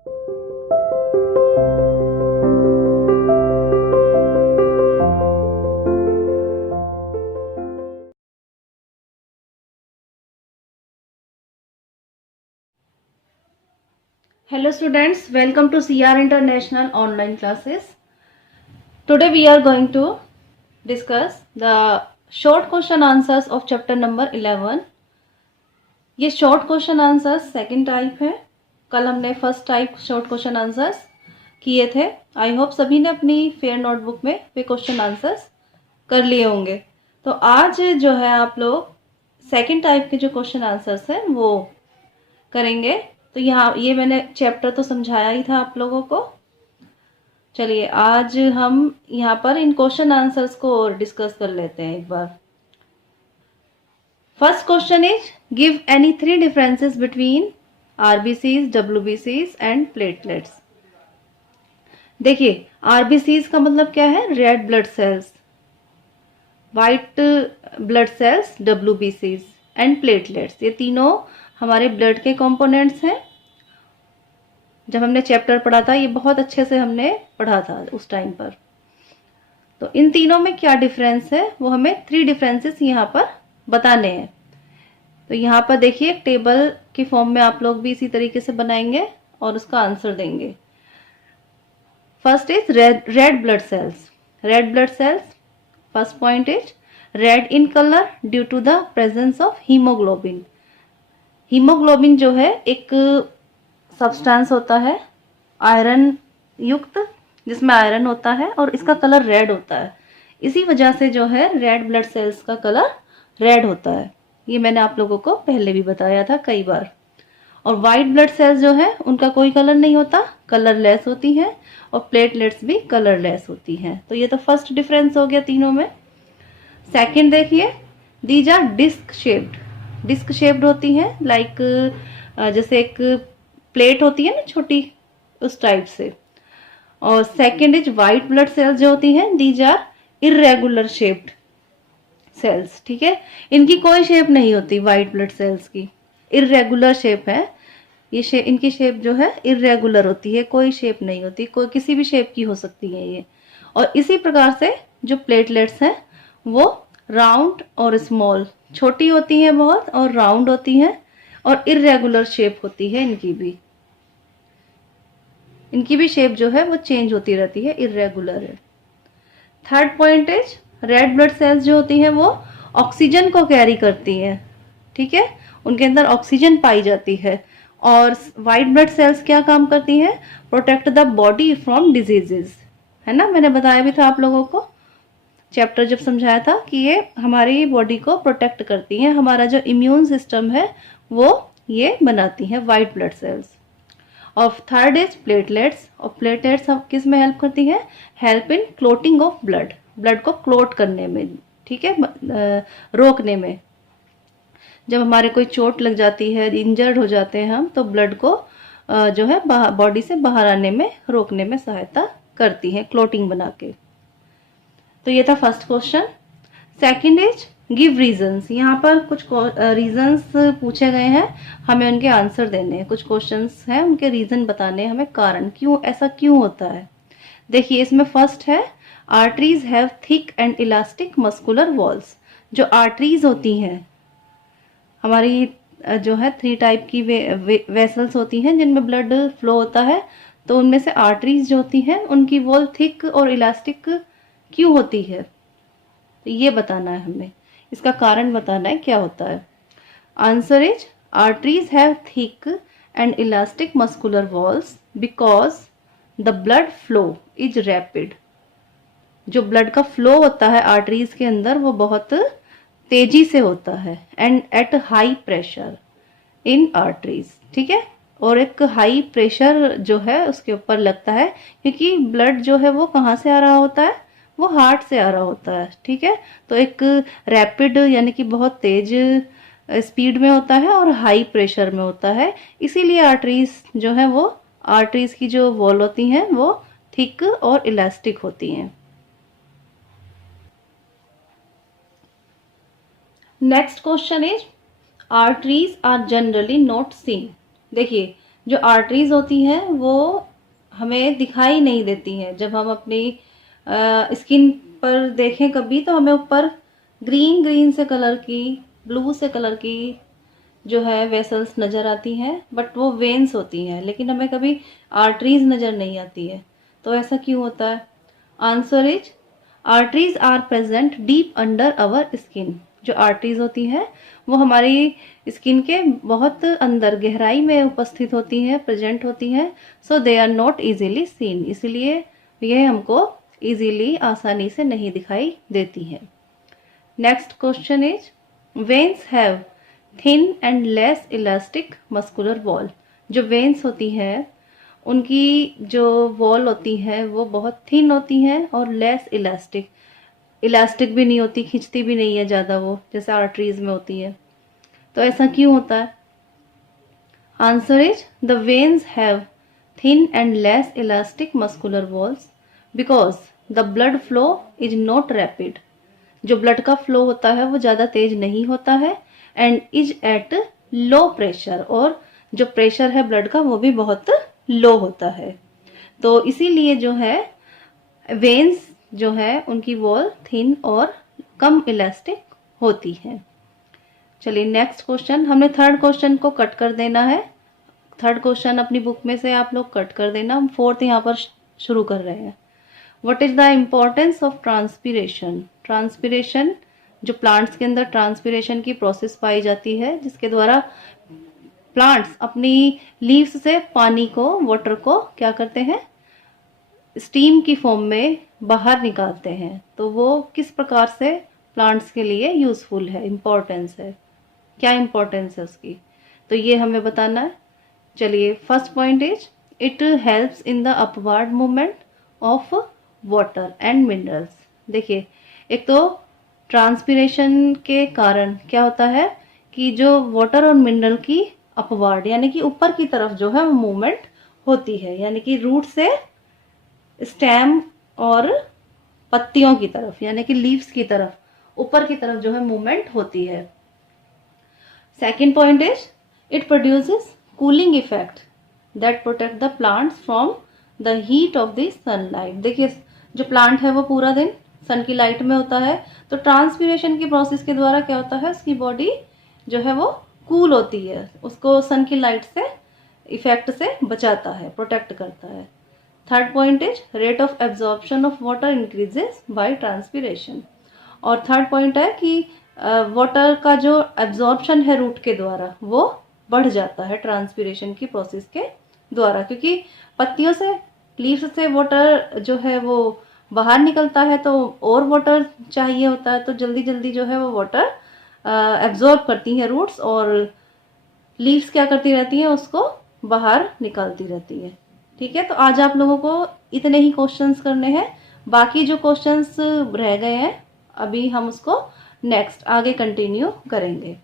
Hello students, welcome to CR International online classes. Today we are going to discuss the short question answers of chapter number 11. ये short question answers second type है. कल हमने first type short question answers किए थे. I hope सभी ने अपनी fair notebook में वे क्वेश्चन आंसर्स कर लिए होंगे. तो आज जो है आप लोग सेकंड टाइप के जो क्वेश्चन आंसर्स हैं वो करेंगे. तो यहाँ ये मैंने चैप्टर तो समझाया ही था आप लोगों को. चलिए आज हम यहाँ पर इन क्वेश्चन आंसर्स को और डिस्कस कर लेते हैं एक बार. First question is give any 3 differences between RBCs, डब्ल्यूबीसीज एंड प्लेटलेट्स. देखिए आरबीसीज का मतलब क्या है? Red blood cells. White blood cells डब्ल्यूबीसीज एंड प्लेटलेट्स, ये तीनों हमारे ब्लड के कंपोनेंट्स हैं. जब हमने चैप्टर पढ़ा था ये बहुत अच्छे से हमने पढ़ा था उस टाइम पर. तो इन तीनों में क्या डिफरेंस है वो हमें 3 डिफरेंसेस यहाँ पर बताने हैं. तो यहाँ पर देखिए एक टेबल की फॉर्म में आप लोग भी इसी तरीके से बनाएंगे और उसका आंसर देंगे. First is red blood cells. Red blood cells, first point is red in colour due to the presence of haemoglobin. Haemoglobin जो है एक सब्सटेंस होता है आयरन युक्त, जिसमें आयरन होता है और इसका कलर रेड होता है. इसी वजह से जो है रेड ब्लड सेल्स का कलर रेड होता है. ये मैंने आप लोगों को पहले भी बताया था कई बार. और वाइट ब्लड सेल्स जो है उनका कोई कलर नहीं होता, कलरलेस होती हैं. और प्लेटलेट्स भी कलरलेस होती हैं. तो ये तो फर्स्ट डिफरेंस हो गया तीनों में. सेकंड देखिए, these are disc shaped. Disc shaped होती हैं लाइक जैसे एक प्लेट होती है ना छोटी, उस टाइप से. और second is white blood cells जो होती हैं these are irregular shaped cells. ठीक है, इनकी कोई शेप नहीं होती वाइट ब्लड सेल्स की, इरेगुलर शेप है. ये इनकी शेप जो है इरेगुलर होती है, कोई शेप नहीं होती, कोई किसी भी शेप की हो सकती है ये. और इसी प्रकार से जो प्लेटलेट्स हैं वो राउंड और स्मॉल, छोटी होती हैं बहुत और राउंड होती हैं और इरेगुलर शेप होती है इनकी भी. इनकी भी शेप जो है वो चेंज होती रहती है, इरेगुलर है. Third point is red blood cells जो होती हैं वो ऑक्सीजन को कैरी करती हैं. ठीक है, उनके अंदर ऑक्सीजन पाई जाती है. और वाइट ब्लड सेल्स क्या काम करती हैं? Protect the body from diseases. है ना, मैंने बताया भी था आप लोगों को चैप्टर जब समझाया था कि ये हमारी बॉडी को प्रोटेक्ट करती हैं. हमारा जो इम्यून सिस्टम है वो ये बनाती हैं वाइट ब्लड सेल्स. और थर्ड इज प्लेटलेट्स. और प्लेटलेट्स किस में हेल्प करती हैं? Help in clotting of blood. Blood को क्लोट करने में, ठीक है, रोकने में. जब हमारे कोई चोट लग जाती है, इंजर्ड हो जाते हैं हम, तो ब्लड को जो है बॉडी से बाहर आने में, रोकने में सहायता करती हैं क्लोटिंग बना के. तो ये था first question. Second is give reasons. यहाँ पर कुछ रीजंस पूछे गए हैं, हमें उनके आंसर देने हैं. कुछ क्वेश्चंस हैं, उनके रीजन बताने हैं हमें, कारण क्यों ऐसा क्यों होता है. देखिए इसमें फर्स्ट है arteries have thick and elastic muscular walls. जो आर्टरीज होती हैं हमारी जो है 3 टाइप की वेसल्स होती हैं जिनमें ब्लड फ्लो होता है. तो उनमें से आर्टरीज जो होती हैं उनकी वॉल थिक और इलास्टिक क्यों होती है, तो ये बताना है हमें, इसका कारण बताना है क्या होता है. Answer is arteries have thick and elastic muscular walls because the blood flow is rapid. जो ब्लड का फ्लो होता है आर्टरीज के अंदर वो बहुत तेजी से होता है. And at high pressure in arteries. ठीक है, और एक हाई प्रेशर जो है उसके ऊपर लगता है क्योंकि ब्लड जो है वो कहाँ से आ रहा होता है? वो हार्ट से आ रहा होता है. ठीक है, तो एक रैपिड यानी कि बहुत तेज स्पीड में होता है और हाई प्रेशर में होता है. इसीलिए आर्टरीज जो है वो, आर्टरीज की जो वॉल होती हैं वो थिक और इलास्टिक होती हैं. Next question is arteries are generally not seen. देखिए जो आर्टरीज होती हैं वो हमें दिखाई नहीं देती हैं। जब हम अपनी स्किन पर देखें कभी तो हमें ऊपर ग्रीन ग्रीन से कलर की, ब्लू से कलर की जो है वेसल्स नज़र आती हैं, बट वो वेन्स होती हैं, लेकिन हमें कभी आर्टरीज नज़र नहीं आती है। तो ऐसा क्यों होता है? Answer is arteries are present deep under our skin. जो आर्टरीज होती हैं वो हमारी स्किन के बहुत अंदर गहराई में उपस्थित होती हैं, प्रेजेंट होती हैं। So they are not easily seen, इसलिए ये हमको इजीली आसानी से नहीं दिखाई देती हैं। Next question is veins have thin and less elastic muscular wall. जो वेन्स होती हैं उनकी जो वॉल होती है वो बहुत थिन होती हैं और लेस इलास्टिक, इलास्टिक भी नहीं होती, खिंचती भी नहीं है ज़्यादा वो, जैसे आर्टरीज में होती है। तो ऐसा क्यों होता है? Answer is the veins have thin and less elastic muscular walls because the blood flow is not rapid. जो ब्लड का फ्लो होता है वो ज़्यादा तेज नहीं होता है and is at low pressure, और जो प्रेशर है ब्लड का वो भी बहुत लो होता है। तो इसीलिए जो है वेन्स जो है उनकी वॉल थिन और कम इलास्टिक होती है। चलिए नेक्स्ट क्वेश्चन, हमने थर्ड क्वेश्चन को कट कर देना है। थर्ड क्वेश्चन अपनी बुक में से आप लोग कट कर देना, हम फोर्थ यहाँ पर शुरू कर रहे हैं। What is the importance of transpiration? Transpiration, जो प्लांट्स के अंदर ट्रांसपीरेशन की प्रोसेस पाई जाती है जिसके द्वारा प्लांट्स अपनी लीव्स से पानी को, वाटर को क्या करते हैं, स्टीम की फॉर्म में बाहर निकालते हैं। तो वो किस प्रकार से प्लांट्स के लिए यूजफुल है, इम्पोर्टेंस है, क्या इम्पोर्टेंस है उसकी, तो ये हमें बताना है। चलिए first point is it helps in the upward movement of water and minerals. देखिए एक तो ट्रांसपीरेशन के कारण क्या होता है कि जो वाटर और मिनरल की अपवर्ड यानी कि ऊपर की तरफ जो है वो मूवमेंट होती है, यानी कि रूट से स्टेम और पत्तियों की तरफ यानी कि लीव्स की तरफ, ऊपर की तरफ जो है मूवमेंट होती है। Second point is it produces cooling effect that protect the plants from the heat of the sunlight. देखिए जो प्लांट है वो पूरा दिन सन की लाइट में होता है, तो ट्रांसपीरेशन की प्रोसेस के द्वारा क्या होता है, उसकी बॉडी जो है वो कूल होती है, उसको सन की लाइट से इफेक्ट से बचाता है, प्रोटेक्ट करता है। Third point is rate of absorption of water increases by transpiration. और थर्ड पॉइंट है कि वाटर का जो एब्जॉर्प्शन है रूट के द्वारा वो बढ़ जाता है ट्रांसपीरेशन की प्रोसेस के द्वारा, क्योंकि पत्तियों से, लीव्स से वाटर जो है वो बाहर निकलता है तो और वाटर चाहिए होता है, तो जल्दी जल्दी जो है वो वाटर एब्जॉर्ब करती हैं रूट्स, और लीव्स क्या करती रहती हैं, उसको बाहर निकालती रहती है। ठीक है, तो आज आप लोगों को इतने ही क्वेश्चंस करने हैं, बाकी जो क्वेश्चंस रह गए हैं अभी हम उसको नेक्स्ट आगे कंटिन्यू करेंगे।